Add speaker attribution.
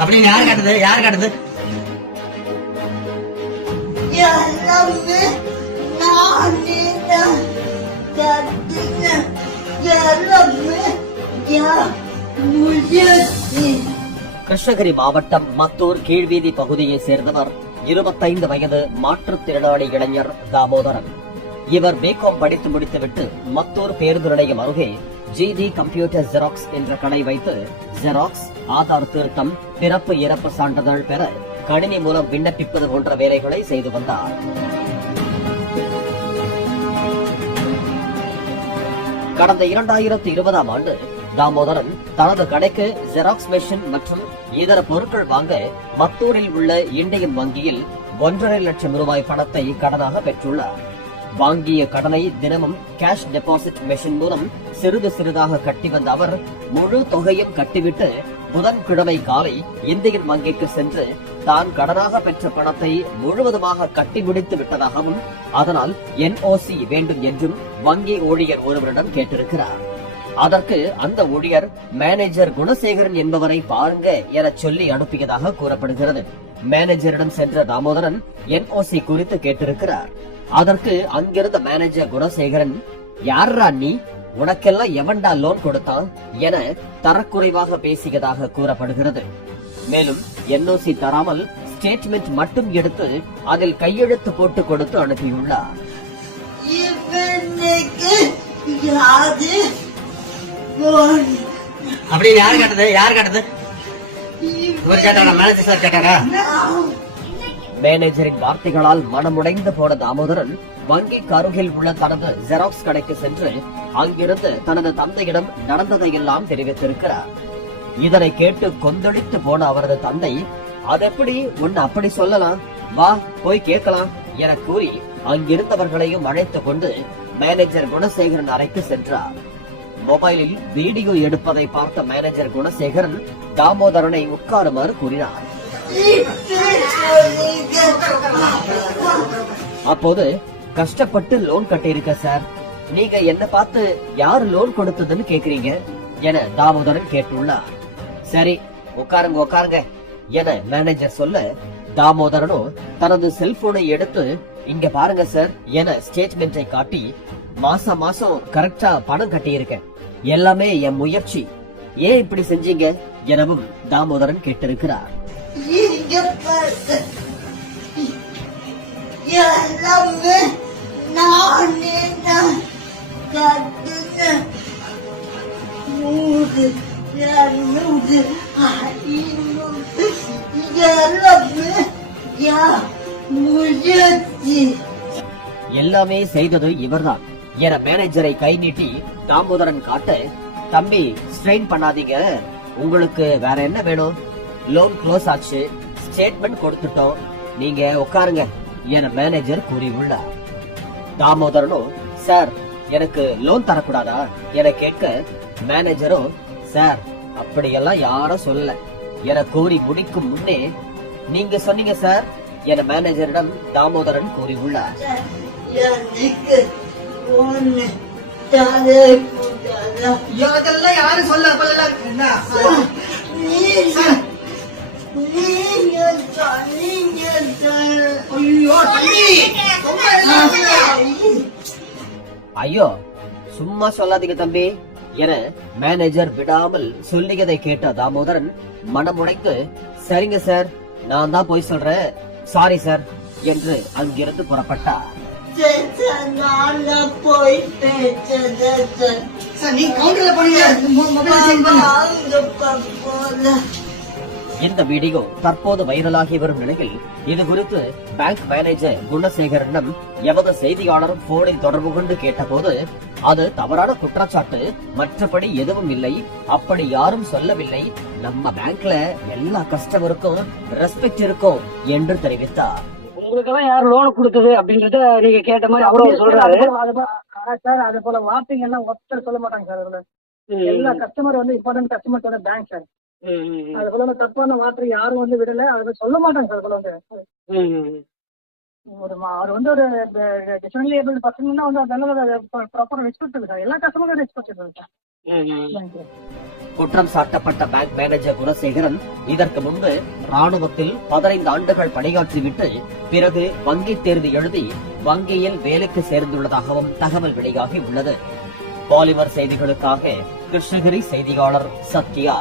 Speaker 1: அப்படின்னு யார் காட்டுது? யார் காட்டுது?
Speaker 2: கிருஷ்ணகிரி மாவட்டம் மத்தூர் கீழ்வீதி பகுதியைச் சேர்ந்தவர் இருபத்தைந்து வயது மாற்றுத்திறனாளி இளைஞர் தாமோதரன். இவர் பிகாம் படித்து முடித்துவிட்டு மத்தூர் பேருந்து நிலையம் அருகே ஜிடி கம்ப்யூட்டர் ஜெராக்ஸ் என்ற கடை வைத்து ஜெராக்ஸ் ஆதார் திருத்தம் பிறப்பு இறப்பு சான்றிதழ் பெற கணினி மூலம் விண்ணப்பிப்பது போன்ற வேலைகளை செய்து வந்தார். கடந்த இரண்டாயிரத்தி இருபதாம் ஆண்டு தாமோதரன் தனது கடைக்கு ஜெராக்ஸ் மெஷின் மற்றும் இதர பொருட்கள் வாங்க மத்தூரில் உள்ள இந்தியன் வங்கியில் ஒன்றரை லட்சம் ரூபாய் பணத்தை கடனாக பெற்றுள்ளார். வாங்கிய கடனை தினமும் கேஷ் டெபாசிட் மெஷின் மூலம் சிறிது சிறிதாக கட்டி வந்த அவர் முழு தொகையும் கட்டிவிட்டு புதன்கிழமை காலை இந்தியன் வங்கிக்கு சென்று தான் கடனாக பெற்ற பணத்தை முழுவதுமாக கட்டி முடித்து விட்டதாகவும் அதனால் என்ஓசி வேண்டும் என்றும் வங்கி ஊழியர் ஒருவரிடம் கேட்டிருக்கிறார். அதற்கு அந்த ஊழியர் மேனேஜர் குணசேகரன் என்பவரை பாருங்க என சொல்லி அனுப்பியதாக கூறப்படுகிறது. மேனேஜரிடம் சென்ற தாமோதரன் என்ஓசி குறித்து கேட்டிருக்கிறார். அதற்கு அங்கிருந்த மேனேஜர் குணசேகரன் யாரா நீ? உனக்கெல்லாம் எவன்டா லோன் கொடுத்தான் என தரக்குறைவாக பேசியதாக கூறப்படுகிறது. மேலும் என்ஓசி தராமல் ஸ்டேட்மெண்ட் மட்டும் எடுத்து அதில் கையெழுத்து போட்டு கொடுத்து அனுப்பியுள்ளார்.
Speaker 1: அப்படின்னு யார் காட்டுது? யார் காட்டுது? இவர் கேட்டாரா? மேனேஜர் சார் கேட்டாரா?
Speaker 2: மேனேஜரின் வார்த்தைகளால் மனமுடைந்து போன தாமோதரன் வங்கிக்கு அருகில் உள்ள தனது ஜெராக்ஸ் கடைக்கு சென்று அங்கிருந்து தனது தந்தையிடம் நடந்ததையெல்லாம் தெரிவித்திருக்கிறார். இதனை கேட்டு கொந்தளித்து போன அவரது தந்தை அதெப்படி? உன்னை அப்படி சொல்லலாம். வா போய் கேட்கலாம் என கூறி அங்கிருந்தவர்களையும் அழைத்துக் கொண்டு மேனேஜர் குணசேகரன் அறைக்கு சென்றார். மொபைலில் வீடியோ எடுப்பதை பார்த்த மேனேஜர் குணசேகரன் தாமோதரனை உட்காருமாறு கூறினார். அப்போது கஷ்டப்பட்டு லோன் கட்டியிருக்க சார் நீங்க என்ன பார்த்து யாரு லோன் கொடுத்ததுன்னு கேக்குறீங்க என தாமோதரன் கேட்டுள்ளார். சரி உட்காருங்க உட்காருங்க என மேனேஜர் சொல்ல தாமோதரனும் தனது செல்போனை எடுத்து இங்க பாருங்க சார் என ஸ்டேட்மெண்டை காட்டி மாசம் மாசம் கரெக்டா பணம் கட்டியிருக்கேன். எல்லாமே என் முயற்சி. ஏன் இப்படி செஞ்சீங்க? எனவும் தாமோதரன் கேட்டிருக்கிறார்.
Speaker 3: இங்க எல்லாமே நானே நூறு இரநூறு ஐநூறு எல்லாமே முயற்சி.
Speaker 2: எல்லாமே செய்தது இவர்தான். என மேனேஜரை கை நீட்டி தாமோதரன் காட்ட தம்பி ஸ்ட்ரெயின் பண்ணாதீங்க. உங்களுக்கு வேற என்ன வேணும்? லோன் க்ளோஸ் ஆச்சு. ஸ்டேட்மெண்ட் கொடுத்துட்டோம். நீங்க உட்காருங்க. என மேனேஜர் கூறியுள்ளார். தாமோதரனும் சார் எனக்கு லோன் தரக்கூடாதா? என கேட்க மேனேஜரும் சார் அப்படியெல்லாம் யாரும் சொல்லல. என கூறி முடிக்கும் முன்னே நீங்க சொன்னீங்க சார் என மேனேஜரிடம் தாமோதரன் கூறியுள்ளார்.
Speaker 1: யாரும் சொல்ல ஐயோ
Speaker 2: சும்மா சொல்லாதீங்க தம்பி என மேனேஜர் விடாமல் சொல்லியதை கேட்ட தாமோதரன் மனமுடைந்து சரிங்க சார் நான் தான் போய் சொல்றேன் சாரி சார் என்று அங்கிருந்து புறப்பட்டார்
Speaker 3: நான
Speaker 2: இந்த வீடியோ தற்போது வைரலாகி வரும் நிலையில் இது குறித்து பேங்க் மேனேஜர் குணசேகரனிடம் எமது செய்தியாளர் போனில் தொடர்பு கொண்டு கேட்டபோது அது தவறான குற்றச்சாட்டு மற்றபடி எதுவும் இல்லை அப்படி யாரும் சொல்லவில்லை. நம்ம பேங்க்ல எல்லா கஸ்டமருக்கும் ரெஸ்பெக்ட் இருக்கும் என்று தெரிவித்தார்.
Speaker 4: உங்களுக்கெல்லாம் யார் லோன் கொடுத்தது அப்படின்றத நீங்க கேட்ட மாதிரி அவரும் சொல்றாரு. சார் அது போல வார்த்தைங்க எல்லாம் ஒருத்தர் சொல்ல மாட்டாங்க சார் அதுல எல்லா கஸ்டமர் வந்து இம்பார்ட்டன்ட் கஸ்டமர்ஸோட பேங்க் சார் அது போல தப்பான வார்த்தை யாரும் வந்து விடல. அதை சொல்ல மாட்டாங்க சார் வந்து. ஒரு அவர் வந்து ஒரு டிசபிள் பர்சன்னா வந்து அதனால ப்ராப்பர் ரெஸ்பெக்ட் இருக்கு எல்லா கஸ்டமருக்கும் ரெஸ்பெக்ட் இருக்கு சார்.
Speaker 2: குற்றம் சாட்டப்பட்ட பேங்க் மேனேஜர் குணசேகரன் இதற்கு முன்பு ராணுவத்தில் பதினைந்து ஆண்டுகள் பணியாற்றிவிட்டு பிறகு வங்கி தேர்வு எழுதி வங்கியில் வேலைக்கு சேர்ந்துள்ளதாகவும் தகவல் வெளியாகி உள்ளது. பாலிமர் செய்திகளுக்காக கிருஷ்ணகிரி செய்தியாளர் சத்யா.